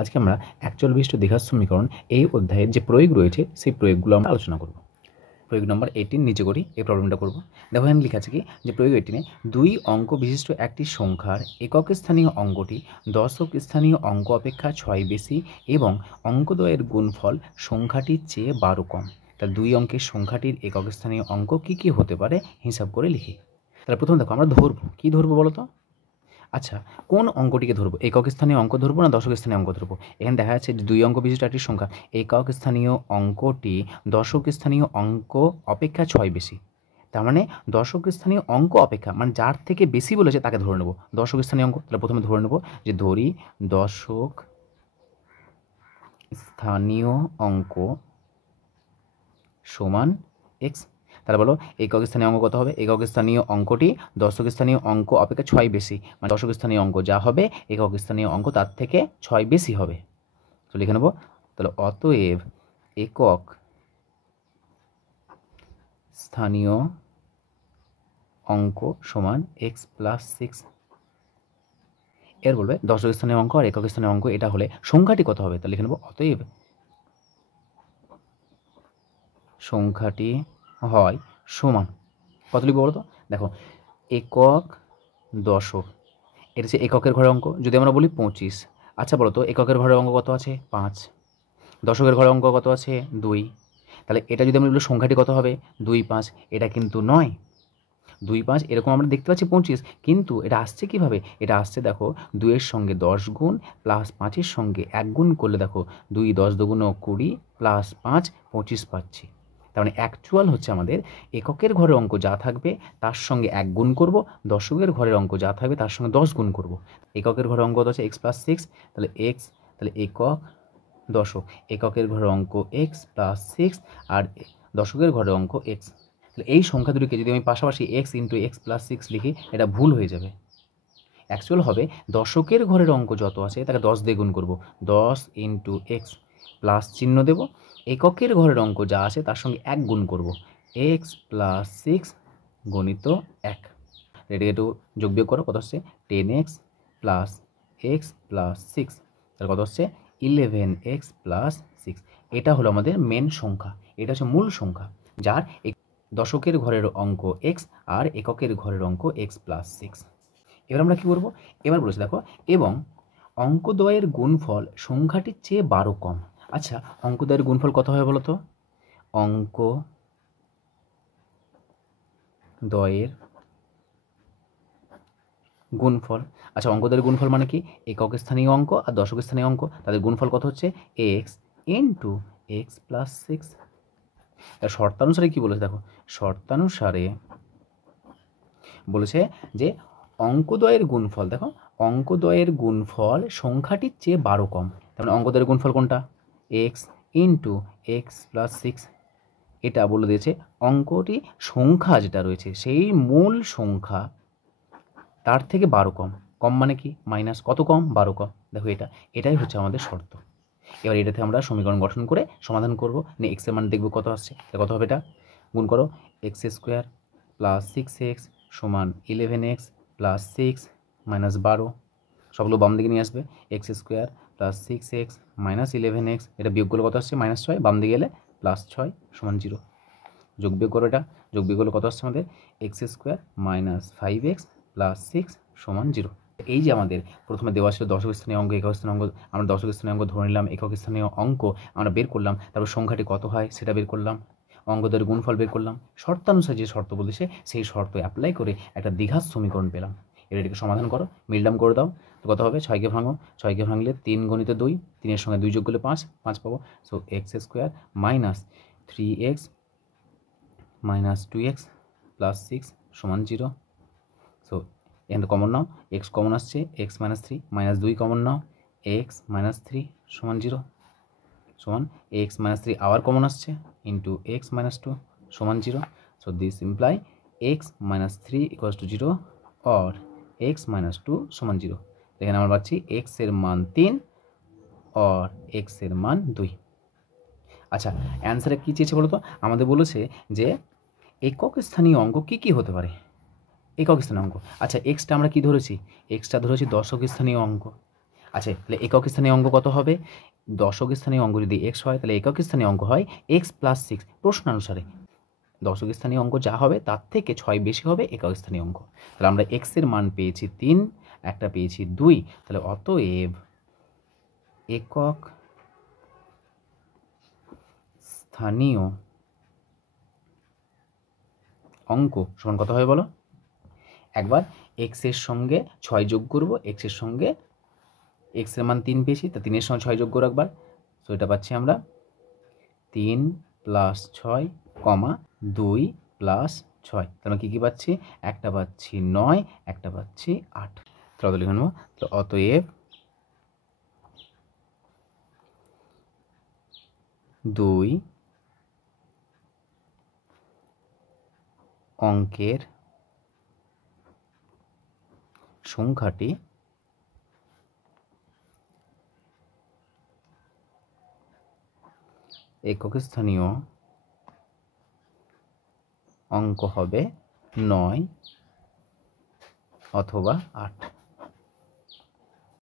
আজকে আমরা অ্যাকচুয়াল বিশিষ্ট দ্বিঘাত সমীকরণ এই অধ্যায়ের যে প্রয়োগ রয়েছে সেই প্রয়োগগুলো আমরা আলোচনা করব। প্রয়োগ নম্বর 18 নিচে করি এই প্রবলেমটা করব। দেখো এখানে লেখা আছে কি যে প্রয়োগ 18-এ 2 অঙ্ক বিশিষ্ট একটি সংখ্যার একক স্থানীয় অঙ্কটি দশক স্থানীয় অঙ্ক অপেক্ষা 6 বেশি এবং অঙ্কদ্বয়ের গুণফল সংখ্যাটির চেয়ে 12 কম। তাহলে 2 অঙ্কের সংখ্যাটির একক স্থানীয় অঙ্ক কী কী হতে পারে হিসাব করে লিখি। তাহলে প্রথম দেখো আমরা ধরবো, কী ধরবো বলো তো? আচ্ছা, কোন অঙ্কটিকে ধরবো? একক স্থানীয় অঙ্ক ধরবো না দশক স্থানীয় অঙ্ক ধরবো? এখানে দেখা যাচ্ছে যে 2 অঙ্ক বিশিষ্ট একটি সংখ্যা, একক স্থানীয় অঙ্কটি দশক স্থানীয় অঙ্ক অপেক্ষা 6 বেশি। তার মানে দশক স্থানীয় অঙ্ক অপেক্ষা মানে যার থেকে বেশি বলেছে তাকে ধরে নেবো দশক স্থানীয় অঙ্ক। তাহলে প্রথমে ধরে নেবো যে ধরি দশক স্থানীয় অঙ্ক সমান এক্স। তাহলে বলো একক স্থানীয় অঙ্ক কত হবে? একক স্থানীয় অঙ্কটি দশক স্থানীয় অঙ্ক অপেক্ষা 6 বেশি, মানে দশক স্থানীয় অঙ্ক যা হবে একক স্থানীয় অঙ্ক তার থেকে 6 বেশি হবে। তো লিখে নেব তাহলে অতএব একক স্থানীয় অঙ্ক সমান এক্স প্লাস 6। এর বলবে দশক স্থানীয় অঙ্ক আর একক স্থানীয় অঙ্ক এটা হলে সংখ্যাটি কত হবে? তাহলে লিখে নেব অতএব সংখ্যাটি হয় সমান কত লিখবো বলো তো? দেখো একক দশক এটা হচ্ছে এককের ঘরের অঙ্ক, যদি আমরা বলি 25। আচ্ছা বলো তো এককের ঘরের অঙ্ক কত আছে? 5। দশকের ঘরের অঙ্ক কত আছে? 2। তাহলে এটা যদি আমরা বলি সংখ্যাটি কত হবে? 2, 5। এটা কিন্তু নয় 2, 5 এরকম আমরা দেখতে পাচ্ছি 25, কিন্তু এটা আসছে কিভাবে? এটা আসছে দেখো 2-এর সঙ্গে 10 গুণ প্লাস 5-এর সঙ্গে 1 গুণ করলে দেখো 2 10 দুগুণ 20 প্লাস 5 25 পাচ্ছি। তার মানে অ্যাকচুয়াল হচ্ছে আমাদের এককের ঘরের অঙ্ক যা থাকবে তার সঙ্গে 1 গুণ করব, দশকের ঘরের অঙ্ক যা থাকবে তার সঙ্গে 10 গুণ করব। এককের ঘরের অঙ্ক হচ্ছে এক্স প্লাস 6, তাহলে এক্স, তাহলে একক দশক এককের ঘরের অঙ্ক এক্স প্লাস 6 আর দশকের ঘরের অঙ্ক এক্স। তাহলে এই সংখ্যা দুটিকে যদি আমি পাশাপাশি এক্স ইন্টু এক্স প্লাস 6 লিখি এটা ভুল হয়ে যাবে। অ্যাকচুয়াল হবে দশকের ঘরের অঙ্ক যত আছে তাকে 10 দিয়ে গুণ করবো, 10 ইন্টু এক্স প্লাস চিহ্ন দেব, এককের ঘরের অঙ্ক যা আছে তার সঙ্গে 1 গুণ করব, এক্স প্লাস 6 গণিত 1। এটাকে একটু যোগ বিয়োগ করো, কত হচ্ছে 10x প্লাস এক্স প্লাস 6, তাহলে কত হচ্ছে 11x প্লাস 6। এটা হলো আমাদের মেন সংখ্যা, এটা হচ্ছে মূল সংখ্যা যার দশকের ঘরের অঙ্ক এক্স আর এককের ঘরের অঙ্ক এক্স প্লাস 6। এবার আমরা কী করবো? এবার বলেছি দেখো এবং অঙ্কদ্বয়ের গুণফল সংখ্যাটির চেয়ে 12 কম। আচ্ছা অঙ্কদ্বয়ের গুণফল কত হবে বলো তো? অঙ্কদ্বয়ের গুণফল, আচ্ছা অঙ্কদ্বয়ের গুণফল মানে কি? একক স্থানীয় অঙ্ক আর দশক স্থানীয় অঙ্ক তাদের গুণফল কত হচ্ছে? X into x plus 6। শর্তানুসারে কী বলেছে দেখো, শর্তানুসারে বলেছে যে অঙ্কদ্বয়ের গুণফল, দেখো অঙ্কদ্বয়ের গুণফল সংখ্যাটির চেয়ে 12 কম। তার মানে অঙ্কদ্বয়ের গুণফল কোনটা? X into x plus 6। এটা বলে দিয়েছে অঙ্কটি সংখ্যা যেটা রয়েছে সেই মূল সংখ্যা তার থেকে 12 কম। কম মানে কি? মাইনাস কত কম? 12 কম। দেখো এটাই হচ্ছে আমাদের শর্ত। এবার এটাতে আমরা সমীকরণ গঠন করে সমাধান করবো, নিয়ে এক্সের মান দেখবো কত আসছে। কত হবে এটা? গুণ করো এক্স স্কোয়ার প্লাস 6x সমান 11x প্লাস 6 মাইনাস 12, সবগুলো বাম দিকে নিয়ে আসবে। X square plus 6x minus 11x, এটা বিয়োগ করলে কত আসছে? -6, বাম দিকে গেলে +6 সমান 0। যোগ বিয়োগ করো, এটা যোগ বিয়োগ করলে কত আসছে আমাদের? X square minus 5x plus 6 সমান 0। এই যে আমাদের প্রথমে দেওয়া ছিল দশক স্থানীয় অঙ্ক একক স্থানীয় অঙ্ক, আমরা দশক স্থানীয় অঙ্ক ধরে নিলাম, একক স্থানীয় অঙ্ক আমরা বের করলাম, তারপর সংখ্যাটি কত হয় সেটা বের করলাম, অঙ্কদের গুণফল বের করলাম, শর্তানুসারে যে শর্ত বলেছে সেই শর্ত অ্যাপ্লাই করে একটা দ্বিঘাত সমীকরণ পেলাম। এবার এটাকে সমাধান করো, মিলডাম করে দাও, তো কত হবে? 6কে ভাঙো, 6কে ভাঙলে 3 গণিত 2, 3-এর সঙ্গে 2 যোগ করলে 5 পাবো। So x square minus 3x minus 2x plus 6 সমান 0। সো এখানে কমন নাও, এক্স কমন আসছে, এক্স মাইনাস 3 মাইনাস 2 কমন নাও, এক্স মাইনাস 3 সমান 0 সমান এক্স মাইনাস 3 আবার কমন আসছে ইন্টু এক্স মাইনাস 2 সমান 0। So this imply x minus 3 equals to 0 or x minus 2 সমান 0। এখানে আমরা পাচ্ছি এক্সের মান 3 অর এক্সের মান 2। আচ্ছা অ্যান্সারে কী চেয়েছে বলো তো? আমাদের বলেছে যে একক স্থানীয় অঙ্ক কী কী হতে পারে? একক স্থানীয় অঙ্ক। আচ্ছা এক্সটা আমরা কি ধরেছি? এক্সটা ধরেছি দশক স্থানীয় অঙ্ক। আচ্ছা, তাহলে একক স্থানীয় অঙ্ক কত হবে? দশক স্থানীয় অঙ্ক যদি এক্স হয় তাহলে একক স্থানীয় অঙ্ক হয় এক্স প্লাস সিক্স প্রশ্নানুসারে। দশক স্থানীয় অঙ্ক যা হবে তার থেকে 6 বেশি হবে একক স্থানীয় অঙ্ক। তাহলে আমরা এক্সের মান পেয়েছি 3, একটা পেয়েছি 2, তাহলে অতএব একক স্থানীয় অঙ্ক সমান কত হবে বলো? একবার এক্সের সঙ্গে 6 যোগ করবো, এক্সের সঙ্গে এক্সের মান 3 পেয়েছি, তা 3-এর সঙ্গে 6 যোগ করবো একবার, তো এটা পাচ্ছি আমরা 3 + 6, 2 + 6, তাহলে কী কী পাচ্ছি? একটা পাচ্ছি 9, একটা পাচ্ছি 8। তাহলে লিখে নেবো, তো অতএব 2 অঙ্কের সংখ্যাটি একক স্থানীয় অঙ্ক হবে 9 অথবা 8।